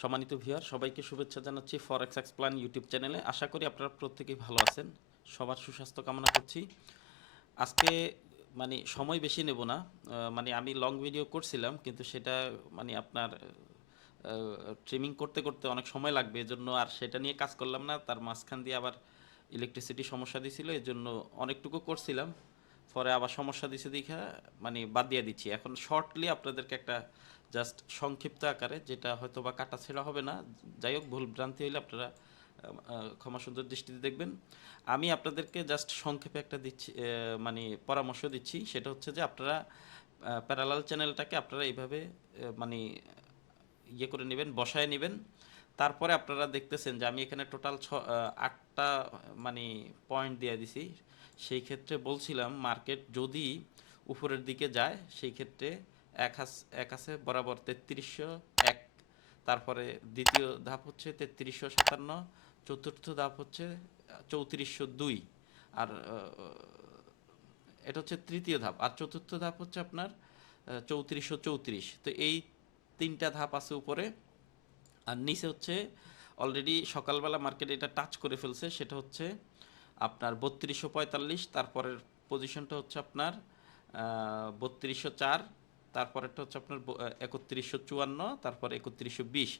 সম্মানিত ভিউয়ার, সবাইকে শুভেচ্ছা জানাচ্ছি ফরেক্স এক্সপ্লান ইউটিউব চ্যানেলে। আশা করি আপনারা প্রত্যেকেই ভালো আছেন। সবার সুস্বাস্থ্য কামনা করছি। আজকে মানে সময় বেশি নেব না। মানে আমি লং ভিডিও করছিলাম, কিন্তু সেটা মানে আপনার ট্রিমিং করতে করতে অনেক সময় লাগবে। এজন্য আর সেটা নিয়ে কাজ করলাম না। তার মাঝখান দিয়ে আবার ইলেকট্রিসিটি সমস্যা দিছিল, এজন্য অনেকটুকু করছিলাম। পরে আবার সমস্যা দিছে দেখা মানে বাদ দিয়ে দিচ্ছি। এখন শর্টলি আপনাদেরকে একটা জাস্ট সংক্ষিপ্ত আকারে যেটা হয়তো বা কাটা ছেঁড়া হবে না, যাই হোক, ভুল ভ্রান্তি হইলে আপনারা ক্ষমা সুন্দর দৃষ্টিতে দেখবেন। আমি আপনাদেরকে জাস্ট সংক্ষেপে একটা দিচ্ছি মানে পরামর্শ দিচ্ছি, সেটা হচ্ছে যে আপনারা প্যারালাল চ্যানেলটাকে আপনারা এইভাবে মানে ইয়ে করে নেবেন, বসায় নেবেন। তারপরে আপনারা দেখতেছেন যে আমি এখানে টোটাল ছ আটটা মানে পয়েন্ট দিয়ে দিছি। সেই ক্ষেত্রে বলছিলাম মার্কেট যদি উপরের দিকে যায়, সেই ক্ষেত্রে এক হাস, এক আছে বরাবর তেত্রিশশো এক, তারপরে দ্বিতীয় ধাপ হচ্ছে তেত্রিশশো সাতান্ন, চতুর্থ ধাপ হচ্ছে চৌত্রিশশো দুই, আর এটা হচ্ছে তৃতীয় ধাপ, আর চতুর্থ ধাপ হচ্ছে আপনার চৌত্রিশশো চৌত্রিশ, তো এই তিনটা ধাপ আছে উপরে, আর নিচে হচ্ছে অলরেডি সকালবেলা মার্কেট এটা টাচ করে ফেলছে, সেটা হচ্ছে আপনার বত্রিশশো পঁয়তাল্লিশ, তারপরের পজিশনটা হচ্ছে আপনার বত্রিশশো চার, তারপরেরটা হচ্ছে আপনার একত্রিশশো চুয়ান্ন, তারপর একত্রিশশো বিশ।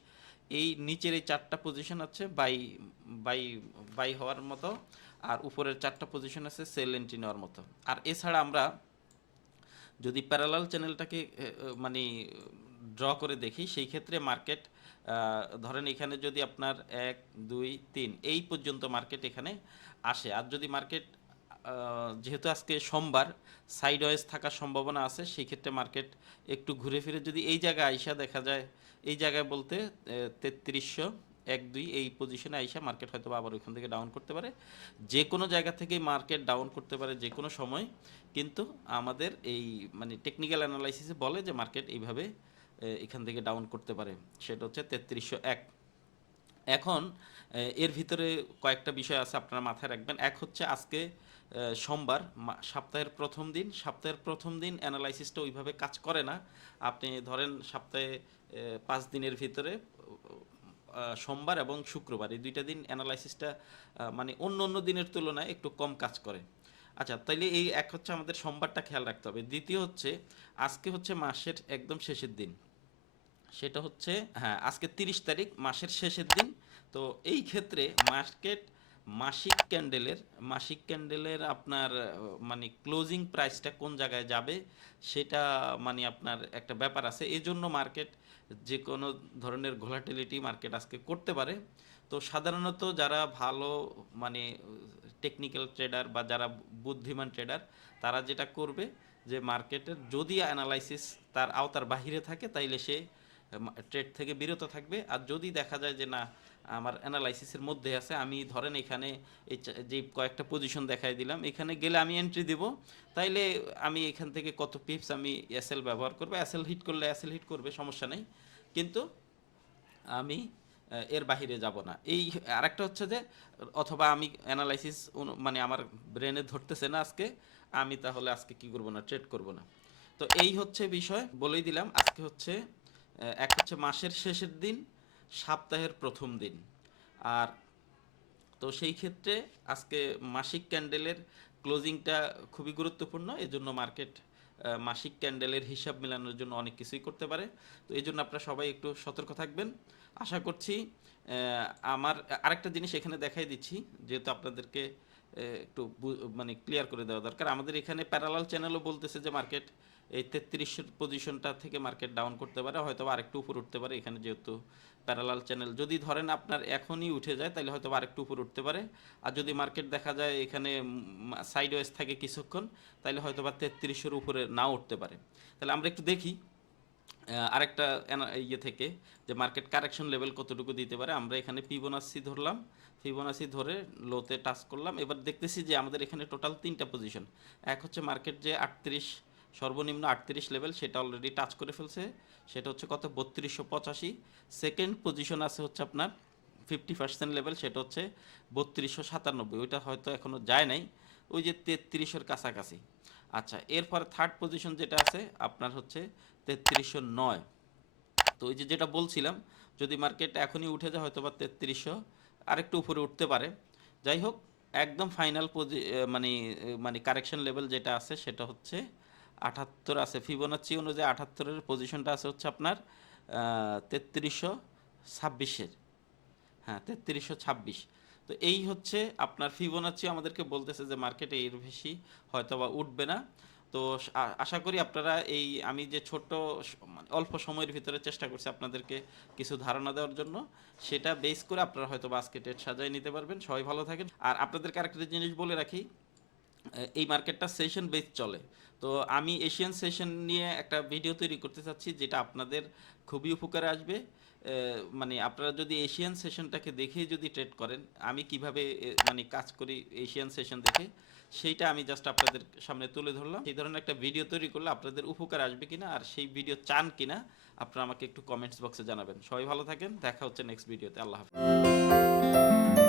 এই নিচের এই চারটা পজিশন আছে বাই বাই বাই হওয়ার মতো, আর উপরের চারটা পজিশন আছে সেল এন্ট্রি নেওয়ার মতো। আর এছাড়া আমরা যদি প্যারালাল চ্যানেলটাকে মানে ড্র করে দেখি, সেই ক্ষেত্রে মার্কেট ধরেন এখানে যদি আপনার এক, দুই, তিন, এই পর্যন্ত মার্কেট এখানে আসে। আর যদি মার্কেট যেহেতু আজকে সোমবার সাইড ওয়েজ থাকার সম্ভাবনা আছে সেই ক্ষেত্রে মার্কেট একটু ঘুরে ফিরে যদি এই জায়গায় আইসা দেখা যায়, এই জায়গায় বলতে তেত্রিশশো, এক, দুই, এই পজিশনে আইসা মার্কেট হয়তো আবার ওইখান থেকে ডাউন করতে পারে। যে কোনো জায়গা থেকেই মার্কেট ডাউন করতে পারে যে কোনো সময়। কিন্তু আমাদের এই মানে টেকনিক্যাল অ্যানালাইসিসে বলে যে মার্কেট এইভাবে এখান থেকে ডাউন করতে পারে। সেটা হচ্ছে তেত্রিশশো এক। এখন এর ভিতরে কয়েকটা বিষয় আছে আপনারা মাথায় রাখবেন। এক হচ্ছে আজকে সোমবার সপ্তাহের প্রথম দিন। সপ্তাহের প্রথম দিন অ্যানালাইসিসটা ওইভাবে কাজ করে না। আপনি ধরেন সপ্তাহে পাঁচ দিনের ভিতরে সোমবার এবং শুক্রবার। এই দুইটা দিন অ্যানালাইসিসটা মানে অন্য অন্য দিনের তুলনায় একটু কম কাজ করে। আচ্ছা তাইলে এই এক হচ্ছে আমাদের সোমবারটা খেয়াল রাখতে হবে। দ্বিতীয় হচ্ছে, আজকে হচ্ছে মাসের একদম শেষের দিন। সেটা হচ্ছে হ্যাঁ আজকে তিরিশ তারিখ, মাসের শেষের দিন। তো এই ক্ষেত্রে মার্কেট মাসিক ক্যান্ডেলের মাসিক ক্যান্ডেলের আপনার মানে ক্লোজিং প্রাইসটা কোন জায়গায় যাবে সেটা মানে আপনার একটা ব্যাপার আছে। এই জন্য মার্কেট যে কোনো ধরনের ঘোলাটিলিটি মার্কেট আজকে করতে পারে। তো সাধারণত যারা ভালো মানে টেকনিক্যাল ট্রেডার বা যারা বুদ্ধিমান ট্রেডার তারা যেটা করবে যে মার্কেটের যদি অ্যানালাইসিস তার আওতার বাহিরে থাকে, তাইলে সে ট্রেড থেকে বিরত থাকবে। আর যদি দেখা যায় যে না, আমার অ্যানালাইসিসের মধ্যে আছে, আমি ধরেন এখানে যে কয়েকটা পজিশন দেখাই দিলাম, এখানে গেলে আমি এন্ট্রি দেব। তাইলে আমি এখান থেকে কত পিপস আমি এসএল ব্যবহার করব। এসএল হিট করলে এসএল হিট করবে, সমস্যা নেই। কিন্তু আমি এর বাহিরে যাব না। এই আরেকটা হচ্ছে যে, অথবা আমি অ্যানালাইসিস মানে আমার ব্রেনে ধরতেছে না আজকে, আমি তাহলে আজকে কি করব না ট্রেড করব না। তো এই হচ্ছে বিষয়, বলেই দিলাম। আজকে হচ্ছে এক হচ্ছে মাসের শেষের দিন, সপ্তাহের প্রথম দিন। আর তো সেই ক্ষেত্রে আজকে মাসিক ক্যান্ডেলের ক্লোজিংটা খুবই গুরুত্বপূর্ণ, এজন্য মার্কেট মাসিক ক্যান্ডেলের হিসাব মেলানোর জন্য অনেক কিছুই করতে পারে। তো এই জন্য আপনারা সবাই একটু সতর্ক থাকবেন। আশা করছি আমার আরেকটা জিনিস এখানে দেখাই দিচ্ছি, যেহেতু আপনাদেরকে একটু মানে ক্লিয়ার করে দেওয়া দরকার। আমাদের এখানে প্যারালাল চ্যানেলও বলতেছে যে মার্কেট এই তেত্রিশ পজিশনটা থেকে মার্কেট ডাউন করতে পারে, হয়তো আরেকটু উপর উঠতে পারে, এখানে যেহেতু প্যারালাল চ্যানেল যদি ধরেন আপনার এখনই উঠে যায়, তাহলে হয়তো আরেকটু উপর উঠতে পারে। আর যদি মার্কেট দেখা যায় এখানে সাইড ওয়েজ থাকে কিছুক্ষণ, তাহলে হয়তো বা তেত্রিশের উপরে নাও উঠতে পারে। তাহলে আমরা একটু দেখি আরেকটা ইয়ে থেকে যে মার্কেট কারেকশন লেভেল কতটুকু দিতে পারে। আমরা এখানে ফিবোনাসি ধরলাম ফিবোনাসি ধরে লোতে টাচ করলাম। এবার দেখতেছি যে আমাদের এখানে টোটাল তিনটা পজিশন এক হচ্ছে মার্কেট যে আটত্রিশ সর্বনিম্ন আটত্রিশ লেভেল সেটা অলরেডি টাচ করে ফেলছে। সেটা হচ্ছে কত? বত্রিশশো পঁচাশি। সেকেন্ড পজিশন আছে হচ্ছে আপনার ফিফটি পার্সেন্ট লেভেল সেটা হচ্ছে বত্রিশশো সাতানব্বই। ওইটা হয়তো এখনও যায় নাই। ওই যে তেত্রিশের কাছাকাছি। আচ্ছা এরপর থার্ড পজিশন যেটা আছে, আপনার হচ্ছে তেত্রিশশো নয়। তো ওই যে যেটা বলছিলাম, যদি মার্কেট এখনই উঠে যায় হয়তো বা তেত্রিশশো আরেকটু উপরে উঠতে পারে। যাই হোক, একদম ফাইনাল পজি মানে মানে কারেকশন লেভেল যেটা আছে, সেটা হচ্ছে আটাত্তর আছে। ফিবোনাচি অনুযায়ী আটাত্তরের পজিশনটা আছে হচ্ছে আপনার তেত্রিশশো ছাব্বিশের। হ্যাঁ তেত্রিশশো ছাব্বিশ। তো এই হচ্ছে আপনার ফিবোনাচি আমাদেরকে বলতেছে যে মার্কেটে এর বেশি হয়তো বা উঠবে না। তো আশা করি আপনারা এই আমি যে ছোট্ট মানে অল্প সময়ের ভিতরে চেষ্টা করছি আপনাদেরকে কিছু ধারণা দেওয়ার জন্য, সেটা বেস করে আপনারা হয়তো বাস্কেটের সাজায় নিতে পারবেন। সবাই ভালো থাকেন। আর আপনাদেরকে আরেকটা জিনিস বলে রাখি এই মার্কেটটা সেশন বেস চলে। তো আমি এশিয়ান সেশন নিয়ে একটা ভিডিও তৈরি করতে চাচ্ছি, যেটা আপনাদের খুবই উপকারে আসবে। মানে আপনারা যদি এশিয়ান সেশনটাকে দেখেই যদি ট্রেড করেন, আমি কীভাবে মানে কাজ করি এশিয়ান সেশন দেখে, সেইটা আমি জাস্ট আপনাদের সামনে তুলে ধরলাম। সেই ধরনের একটা ভিডিও তৈরি করলে আপনাদের উপকার আসবে কিনা, আর সেই ভিডিও চান কিনা, আপনারা আমাকে একটু কমেন্টস বক্সে জানাবেন। সবাই ভালো থাকেন, দেখা হচ্ছে নেক্সট ভিডিওতে আল্লাহ হাফিজ।